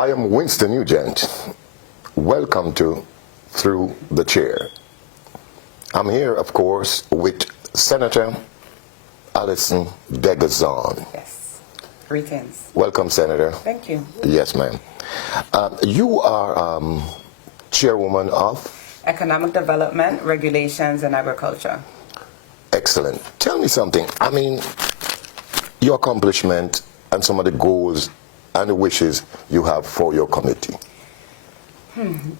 I am Winston Nugent. Welcome to Through the Chair. I'm here, of course, with Senator Allison DeGazon. Yes. Greetings. Welcome, Senator. Thank you. Yes, ma'am. You are Chairwoman of? Economic Development, Regulations, and Agriculture. Excellent. Tell me something. I mean, your accomplishment and some of the goals and the wishes you have for your committee.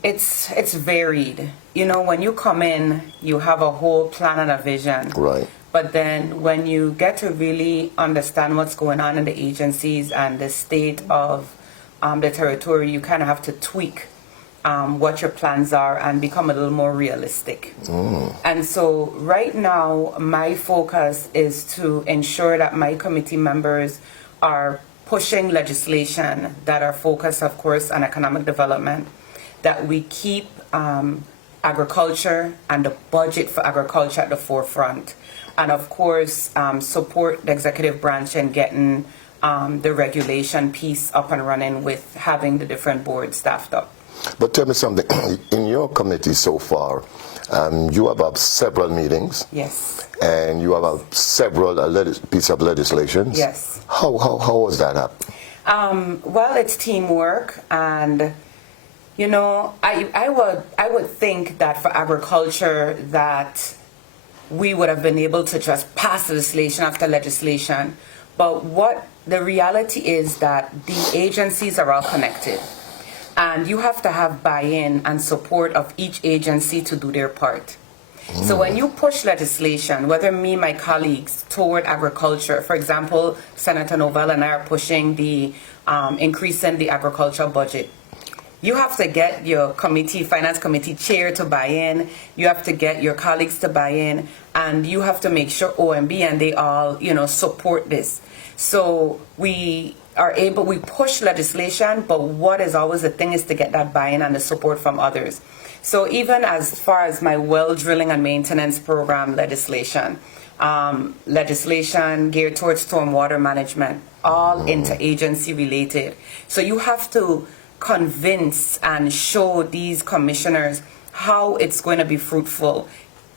It's varied. You know, when you come in, you have a whole plan and a vision. Right. But then when you get to really understand what's going on in the agencies and the state of the territory, you kind of have to tweak what your plans are and become a little more realistic. And so right now, my focus is to ensure that my committee members are pushing legislation that are focused, of course, on economic development, that we keep agriculture and the budget for agriculture at the forefront, and of course support the executive branch in getting the regulation piece up and running with having the different boards staffed up. But tell me something, in your committee so far, you have had several meetings. Yes. And you have had several pieces of legislation. Yes. How was that happen? Well, it's teamwork, and you know, I would think that for agriculture that we would have been able to just pass legislation after legislation, but what the reality is that the agencies are all connected. And you have to have buy-in and support of each agency to do their part. So when you push legislation, whether me, my colleagues, toward agriculture, for example, Senator Novell and I are pushing the increase in the agricultural budget. You have to get your committee, finance committee chair to buy in. You have to get your colleagues to buy in, and you have to make sure OMB and they all, you know, support this. So we push legislation, but what is always the thing is to get that buy-in and the support from others. So even as far as my well drilling and maintenance program legislation geared towards stormwater management, all interagency related. So you have to convince and show these commissioners how it's going to be fruitful,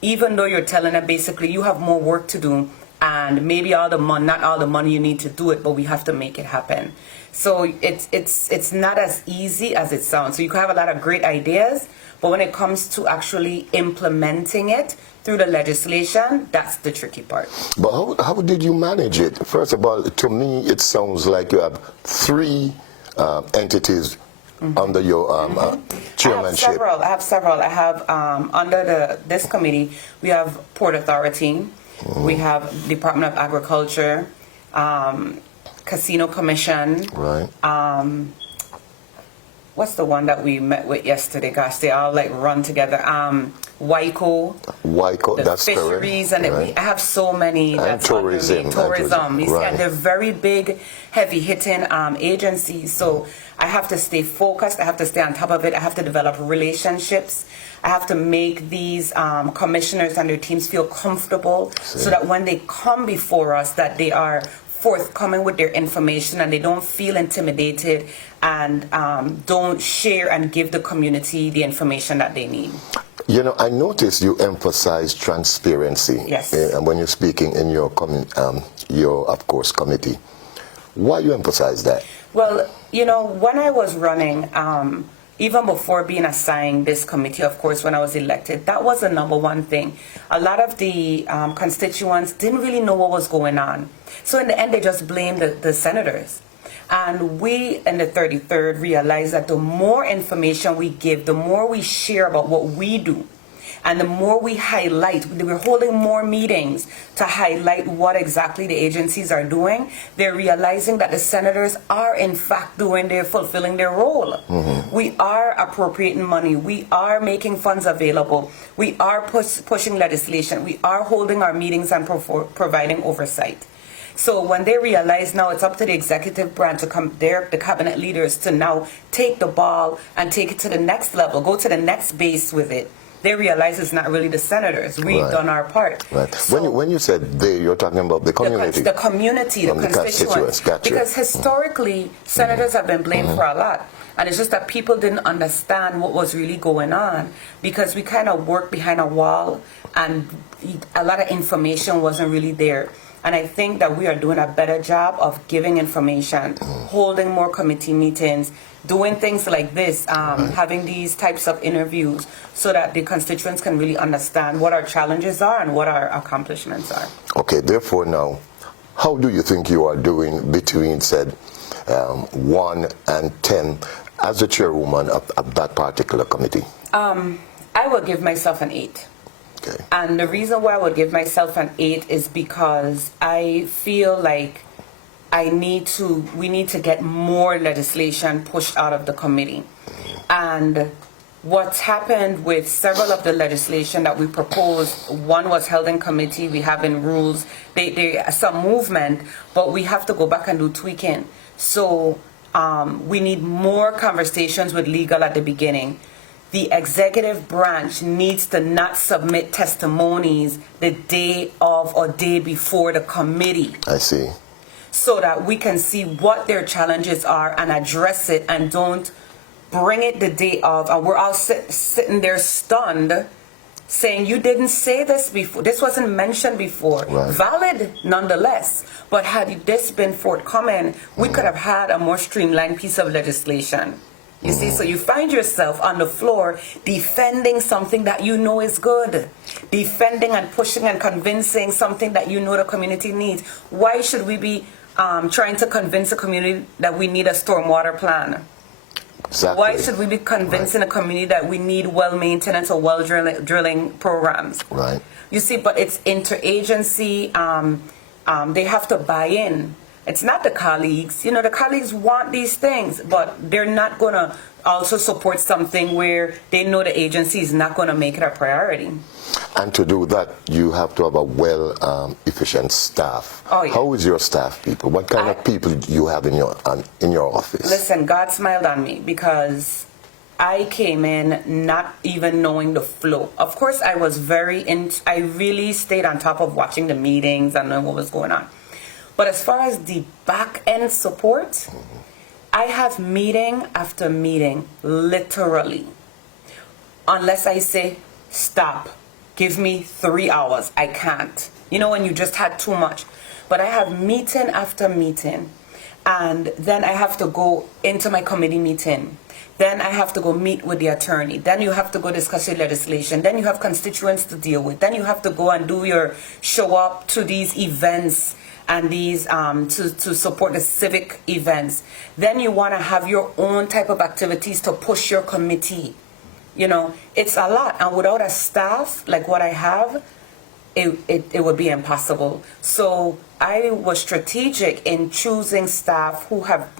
even though you're telling them basically you have more work to do. And maybe not all the money you need to do it, but we have to make it happen. So it's not as easy as it sounds. So you can have a lot of great ideas, but when it comes to actually implementing it through the legislation, that's the tricky part. But how did you manage it? First of all, to me, it sounds like you have three entities under your chairmanship. I have several. I have under this committee, we have Port Authority. We have Department of Agriculture, Casino Commission. Right. What's the one that we met with yesterday? Gosh, they all like run together. WICO. WICO, that's fisheries, correct. And right. I have so many. And tourism. Tourism. You see, right. and they're very big, heavy-hitting agencies. So I have to stay focused. I have to stay on top of it. I have to develop relationships. I have to make these commissioners and their teams feel comfortable so that when they come before us that they are forthcoming with their information and they don't feel intimidated and don't share and give the community the information that they need. You know, I noticed you emphasize transparency. Yes. When you're speaking in your of course, committee. Why you emphasize that? Well, you know, when I was running, even before being assigned this committee, of course, when I was elected, that was the number one thing. A lot of the constituents didn't really know what was going on. So in the end, they just blamed the senators. And we in the 33rd realized that the more information we give, the more we share about what we do, and the more we highlight, we're holding more meetings to highlight what exactly the agencies are doing. They're realizing that the senators are in fact fulfilling their role. We are appropriating money. We are making funds available. We are pushing legislation. We are holding our meetings and providing oversight. So when they realize now it's up to the executive branch to come there, the cabinet leaders to now take the ball and take it to the next level, go to the next base with it, they realize it's not really the senators. We've done our part. Right. So, when you said they, you're talking about the community. The community, the constituents. Gotcha. Because historically, senators have been blamed for a lot. And it's just that people didn't understand what was really going on because we kind of worked behind a wall and a lot of information wasn't really there. And I think that we are doing a better job of giving information, holding more committee meetings, doing things like this, having these types of interviews so that the constituents can really understand what our challenges are and what our accomplishments are. Okay, therefore now, how do you think you are doing between, said, 1 and 10 as the chairwoman of that particular committee? I would give myself an 8. Okay. And the reason why I would give myself an 8 is because I feel like we need to get more legislation pushed out of the committee. And what's happened with several of the legislation that we proposed, one was held in committee, we have in rules, they some movement, but we have to go back and do tweaking. So we need more conversations with legal at the beginning. The executive branch needs to not submit testimonies the day of or day before the committee. I see. So that we can see what their challenges are and address it, and don't bring it the day of and we're all sitting there stunned saying you didn't say this before, this wasn't mentioned before. Right. Valid nonetheless, but had this been forthcoming, we could have had a more streamlined piece of legislation. You see, so you find yourself on the floor defending something that you know is good, defending and pushing and convincing something that you know the community needs. Why should we be trying to convince the community that we need a stormwater plan? Exactly. Why should we be convincing a community that we need well maintenance or well drilling programs? Right. You see, but it's interagency. They have to buy in. It's not the colleagues. You know, the colleagues want these things, but they're not going to also support something where they know the agency is not going to make it a priority. And to do that, you have to have a efficient staff. Oh, yeah. How is your staff people? What kind of people do you have in your office? Listen, God smiled on me because I came in not even knowing the flow. Of course, I really stayed on top of watching the meetings and knowing what was going on. But as far as the back end support, I have meeting after meeting, literally. Unless I say, stop, give me 3 hours, I can't. You know, when you just had too much. But I have meeting after meeting, and then I have to go into my committee meeting. Then I have to go meet with the attorney. Then you have to go discuss your legislation. Then you have constituents to deal with. Then you have to go and show up to these events and these to support the civic events. Then you want to have your own type of activities to push your committee. You know, it's a lot, and without a staff like what I have, it would be impossible. So I was strategic in choosing staff who have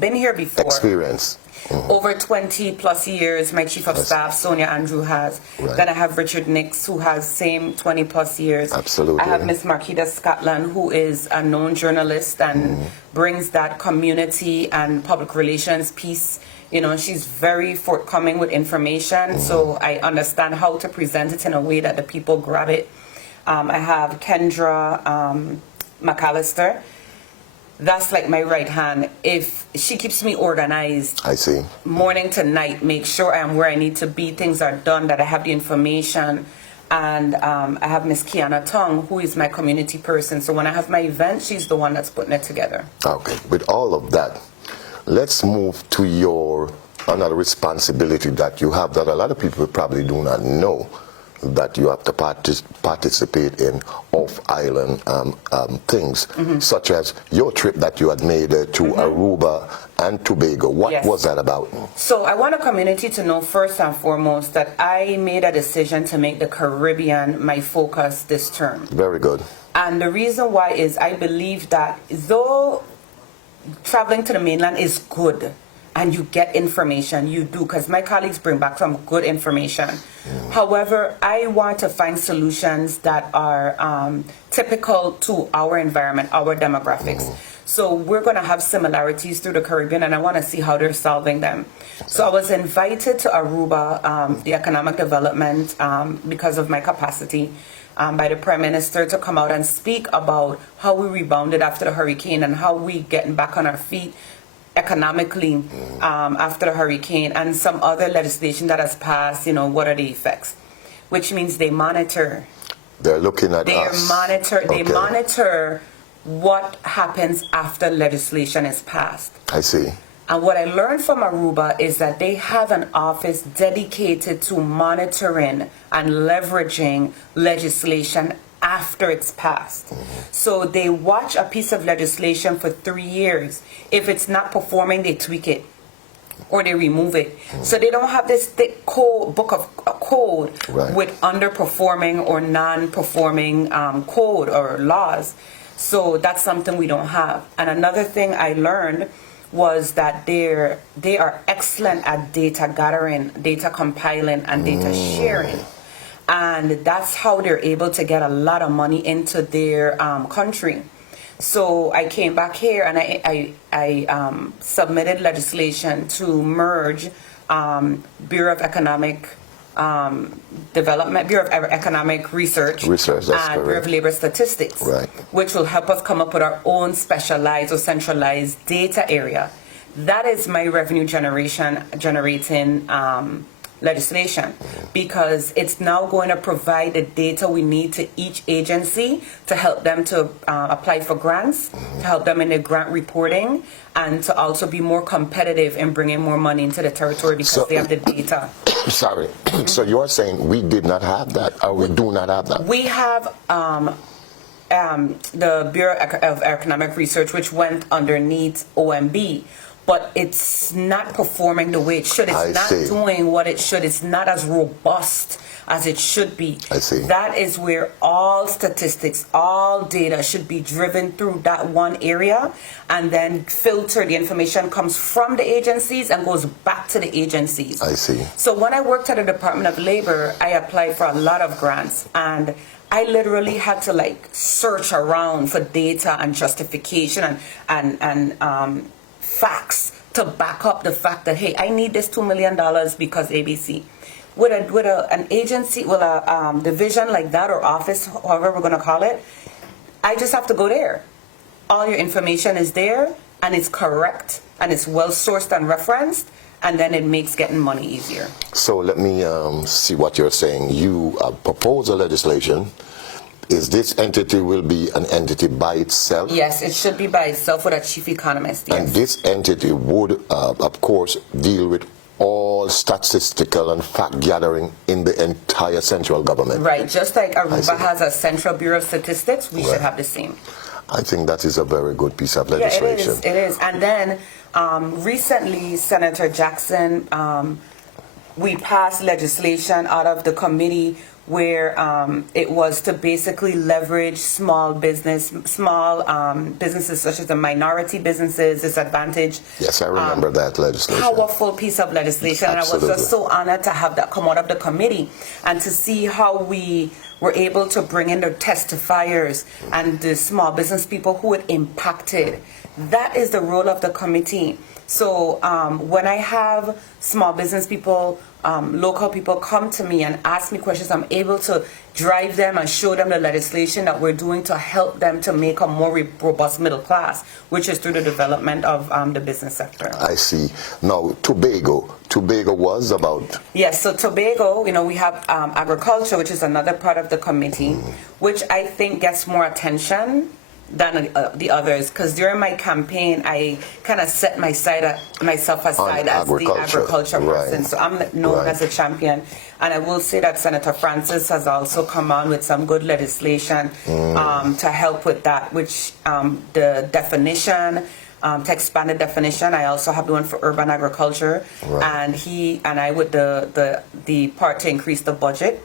been here before. Experience. Over 20 plus years, my chief of staff, Sonia Andrew, has. Right. Then I have Richard Nix, who has same 20 plus years. Absolutely. I have Miss Marquita Scotland, who is a known journalist and brings that community and public relations piece. You know, she's very forthcoming with information, so I understand how to present it in a way that the people grab it. I have Kendra McAllister. That's like my right hand. If she keeps me organized, I see. Morning to night, make sure I am where I need to be, things are done, that I have the information. And I have Miss Kiana Tong, who is my community person. So when I have my event, she's the one that's putting it together. Okay. With all of that, let's move to another responsibility that you have that a lot of people probably do not know, that you have to participate in off-island things, such as your trip that you had made to Aruba and Tobago. What was that about? So I want a community to know first and foremost that I made a decision to make the Caribbean my focus this term. Very good. And the reason why is I believe that though traveling to the mainland is good, and you get information, you do, because my colleagues bring back some good information. However, I want to find solutions that are typical to our environment, our demographics. So we're going to have similarities through the Caribbean, and I want to see how they're solving them. So I was invited to Aruba, the economic development, because of my capacity, by the Prime Minister to come out and speak about how we rebounded after the hurricane and how we getting back on our feet economically after the hurricane, and some other legislation that has passed. What are the effects? Which means they monitor. They're looking at us. They monitor what happens after legislation is passed. I see. And what I learned from Aruba is that they have an office dedicated to monitoring and leveraging legislation after it's passed. So they watch a piece of legislation for 3 years. If it's not performing, they tweak it or they remove it. So they don't have this thick book of code with underperforming or non-performing code or laws. So that's something we don't have. And another thing I learned was that they are excellent at data gathering, data compiling, and data sharing. And that's how they're able to get a lot of money into their country. So I came back here and I submitted legislation to merge Bureau of Economic Development, Bureau of Economic Research, and Bureau of Labor Statistics, which will help us come up with our own specialized or centralized data area. That is my revenue generating legislation, because it's now going to provide the data we need to each agency to help them to apply for grants, to help them in their grant reporting, and to also be more competitive in bringing more money into the territory because they have the data. Sorry. So you're saying we did not have that, or we do not have that? We have the Bureau of Economic Research, which went underneath OMB, but it's not performing the way it should. It's not doing what it should. It's not as robust as it should be. I see. That is where all statistics, all data should be driven through that one area, and then filter. The information comes from the agencies and goes back to the agencies. I see. So when I worked at the Department of Labor, I applied for a lot of grants, and I literally had to search around for data and justification and facts to back up the fact that, hey, I need this $2 million because ABC. With an agency, with a division like that, or office, however we're going to call it, I just have to go there. All your information is there, and it's correct, and it's well sourced and referenced, and then it makes getting money easier. So let me see what you're saying. You propose a legislation. Is this entity will be an entity by itself? Yes, it should be by itself with a chief economist. Yes. And this entity would, of course, deal with all statistical and fact gathering in the entire central government. Right, just like Aruba has a Central Bureau of Statistics, we should have the same. I think that is a very good piece of legislation. Yeah, it is. And then recently, Senator Jackson, we passed legislation out of the committee where it was to basically leverage small businesses such as the minority businesses, disadvantaged. Yes, I remember that legislation. Powerful piece of legislation. Absolutely. And I was just so honored to have that come out of the committee and to see how we were able to bring in the testifiers and the small business people who it impacted. That is the role of the committee. So when I have small business people, local people come to me and ask me questions, I'm able to drive them and show them the legislation that we're doing to help them to make a more robust middle class, which is through the development of the business sector. I see. Now, Tobago was about... Yes, so Tobago, we have agriculture, which is another part of the committee, which I think gets more attention than the others, because during my campaign I kind of set myself aside as the agriculture person, so I'm known as a champion. And I will say that Senator Francis has also come on with some good legislation to help with that, which the definition, to expand the definition. I also have the one for urban agriculture, and he and I with the part to increase the budget.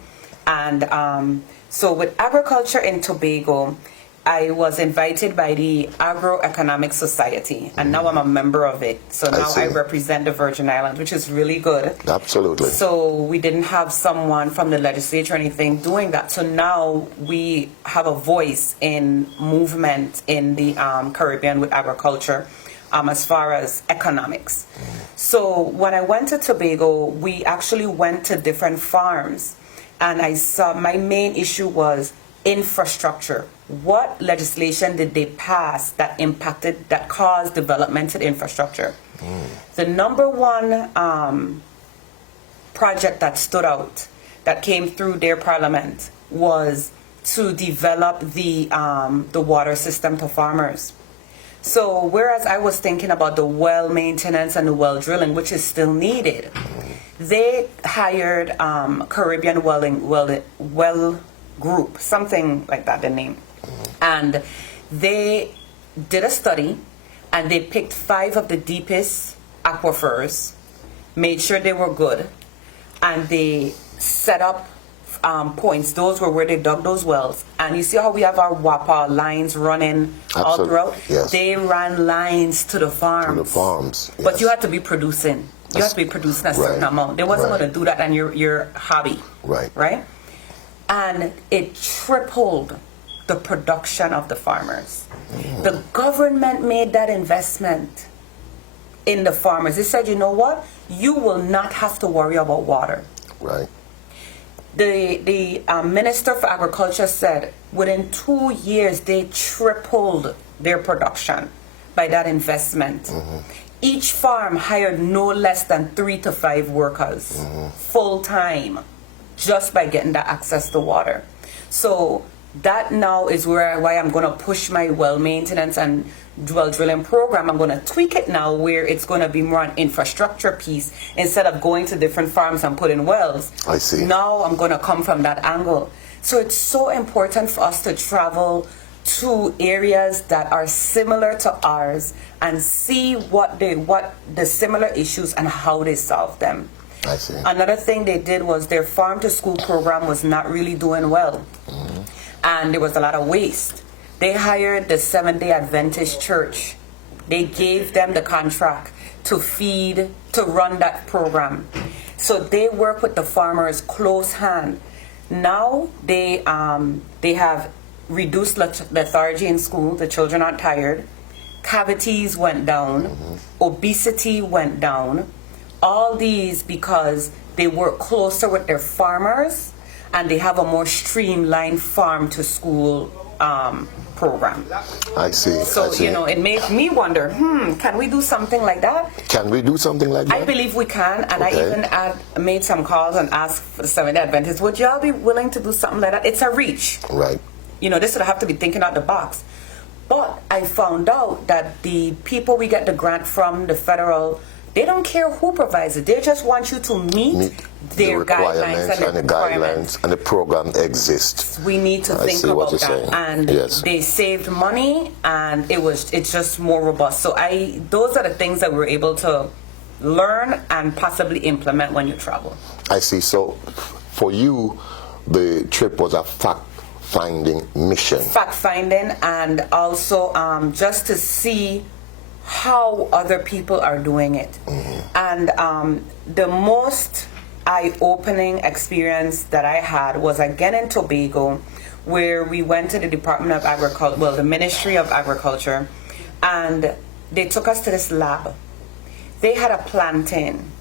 And so with agriculture in Tobago, I was invited by the Agroeconomic Society, and now I'm a member of it. So now I represent the Virgin Islands, which is really good. Absolutely. So we didn't have someone from the legislature or anything doing that. So now we have a voice in movement in the Caribbean with agriculture as far as economics. So when I went to Tobago, we actually went to different farms, and I saw my main issue was infrastructure. What legislation did they pass that impacted, that caused development in infrastructure? The number one project that stood out, that came through their parliament, was to develop the water system to farmers. So whereas I was thinking about the well maintenance and the well drilling, which is still needed, they hired Caribbean Well Group, something like that, the name. And they did a study, and they picked 5 of the deepest aquifers, made sure they were good, and they set up points. Those were where they dug those wells. And you see how we have our WAPA lines running all throughout? Yes. They ran lines to the farms. To the farms, yes. But you had to be producing. You had to be producing a certain amount. They wasn't going to do that on your hobby. Right. Right? And it tripled the production of the farmers. The government made that investment in the farmers. They said, you know what? You will not have to worry about water. Right. The Minister for Agriculture said within 2 years they tripled their production by that investment. Each farm hired no less than 3 to 5 workers full time, just by getting that access to water. So that now is why I'm going to push my well maintenance and well drilling program. I'm going to tweak it now where it's going to be more an infrastructure piece instead of going to different farms and putting wells. I see. Now I'm going to come from that angle. So it's so important for us to travel to areas that are similar to ours and see what the similar issues and how they solve them. I see. Another thing they did was their farm to school program was not really doing well. And there was a lot of waste. They hired the Seventh-day Adventist Church. They gave them the contract to run that program. So they work with the farmers close hand. Now they have reduced lethargy in school. The children aren't tired. Cavities went down. Obesity went down. All these because they work closer with their farmers and they have a more streamlined farm to school program. I see. So, it made me wonder, can we do something like that? Can we do something like that? I believe we can, and I even made some calls and asked for the Seventh-day Adventists, would y'all be willing to do something like that? It's a reach. Right. This would have to be thinking out the box. But I found out that the people we get the grant from, the federal, they don't care who provides it. They just want you to meet their requirements and the guidelines, and the program exists. We need to think about that. Saying. And yes. They saved money, and it's just more robust. So those are the things that we're able to learn and possibly implement when you travel. I see. So for you, the trip was a fact-finding mission. Fact-finding, and also just to see how other people are doing it. And the most eye-opening experience that I had was again in Tobago, where we went to the Department of Agriculture, the Ministry of Agriculture, and they took us to this lab. They had a plantain.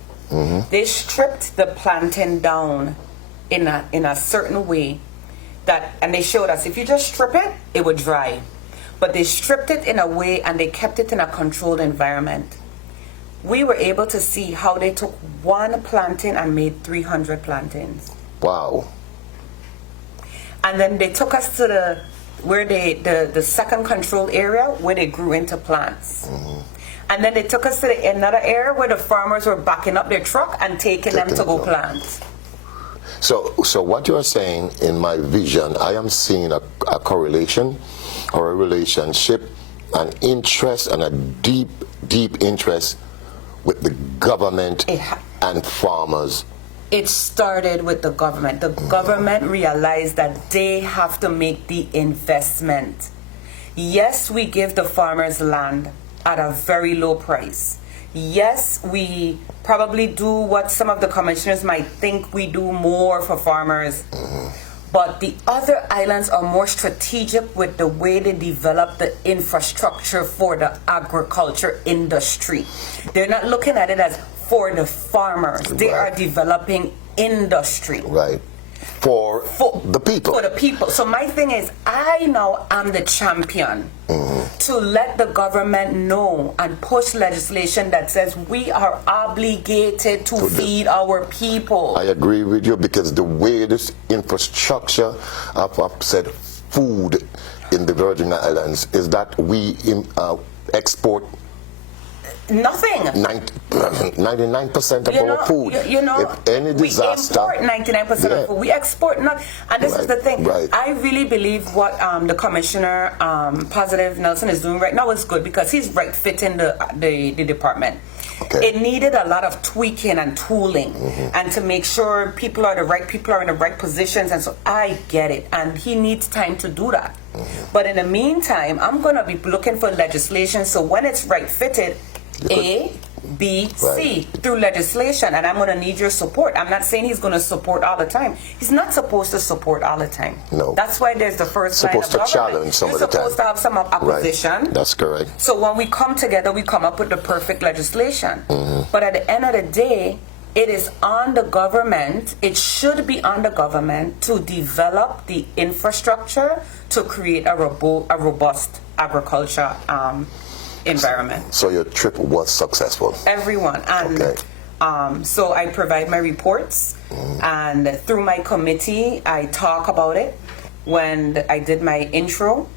They stripped the plantain down in a certain way and they showed us if you just strip it, it would dry. But they stripped it in a way and they kept it in a controlled environment. We were able to see how they took one plantain and made 300 plantains. Wow. And then they took us to the second controlled area where they grew into plants. And then they took us to another area where the farmers were backing up their truck and taking them to go plant. So what you're saying, in my vision, I am seeing a correlation or a relationship, an interest and a deep, deep interest with the government and farmers. It started with the government. The government realized that they have to make the investment Yes, we give the farmers land at a very low price. Yes, we probably do what some of the commissioners might think we do more for farmers. But the other islands are more strategic with the way they develop the infrastructure for the agriculture industry. They're not looking at it as for the farmers. They are developing industry. Right. For the people. For the people. So my thing is, I now am the champion to let the government know and push legislation that says we are obligated to feed our people. I agree with you, because the way this infrastructure of said food in the Virgin Islands is that we export nothing. 99% of our food. If any disaster, we import 99% of food. We export not. And this is the thing. I really believe what the Commissioner Positive Nelson is doing right now is good, because he's right fitting the department. It needed a lot of tweaking and tooling, and to make sure people are in the right positions. And so I get it, and he needs time to do that. But in the meantime, I'm going to be looking for legislation, so when it's right fitted, A, B, C, through legislation, and I'm going to need your support. I'm not saying he's going to support all the time. He's not supposed to support all the time. No. That's why there's the first line of supposed to challenge some of the time. You're supposed to have some opposition. Right. That's correct. So when we come together, we come up with the perfect legislation. But at the end of the day, it is on the government, it should be on the government to develop the infrastructure to create a robust agriculture environment. So your trip was successful? Everyone. And so I provide my reports, and through my committee, I talk about it. When I did my intro,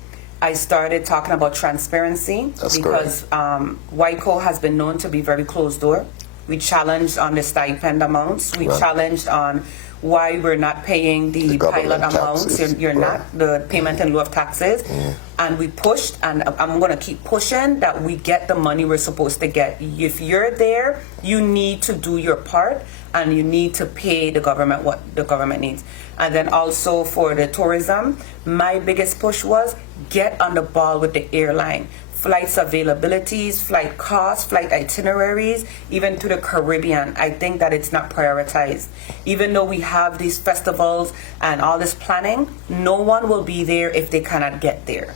I started talking about transparency. Because WICO has been known to be very closed door. We challenged on the stipend amounts. We challenged on why we're not paying the pilot amounts. You're not, the payment in lieu of taxes. And we pushed, and I'm going to keep pushing that we get the money we're supposed to get. If you're there, you need to do your part, and you need to pay the government what the government needs. And then also for the tourism, my biggest push was get on the ball with the airline. Flights availabilities, flight costs, flight itineraries, even to the Caribbean. I think that it's not prioritized. Even though we have these festivals and all this planning, no one will be there if they cannot get there.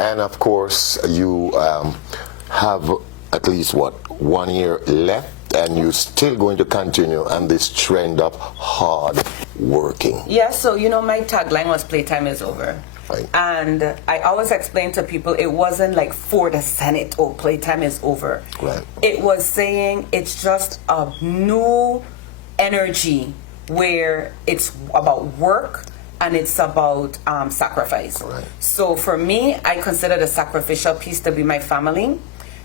And of course, you have at least, 1 year left, and you're still going to continue on this trend of hard working. Yeah, so my tagline was playtime is over. Right. And I always explain to people, it wasn't like for the Senate, oh, playtime is over. Right. It was saying it's just a new energy where it's about work and it's about sacrifice. Right. So for me, I consider the sacrificial piece to be my family.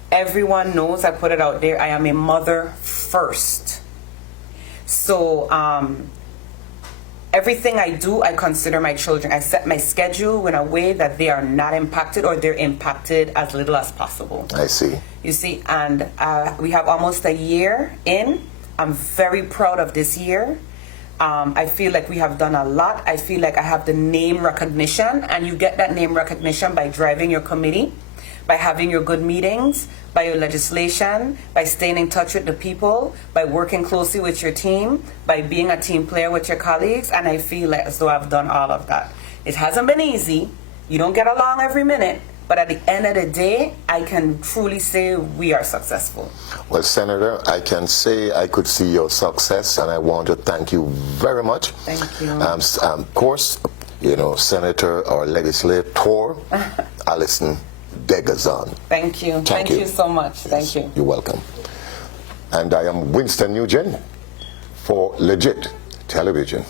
Everyone knows, I put it out there, I am a mother first. So everything I do, I consider my children. I set my schedule in a way that they are not impacted, or they're impacted as little as possible. I see. You see, and we have almost a year in. I'm very proud of this year. I feel like we have done a lot. I feel like I have the name recognition, and you get that name recognition by driving your committee, by having your good meetings, by your legislation, by staying in touch with the people, by working closely with your team, by being a team player with your colleagues, and I feel like as though I've done all of that. It hasn't been easy. You don't get along every minute, but at the end of the day, I can truly say we are successful. Well, Senator, I can say I could see your success, and I want to thank you very much. Thank you. Of course, Senator or Legislator Allison DeGazon. Thank you. Thank you so much. Yes, thank you. You're welcome. And I am Winston Nugent for Legit Television.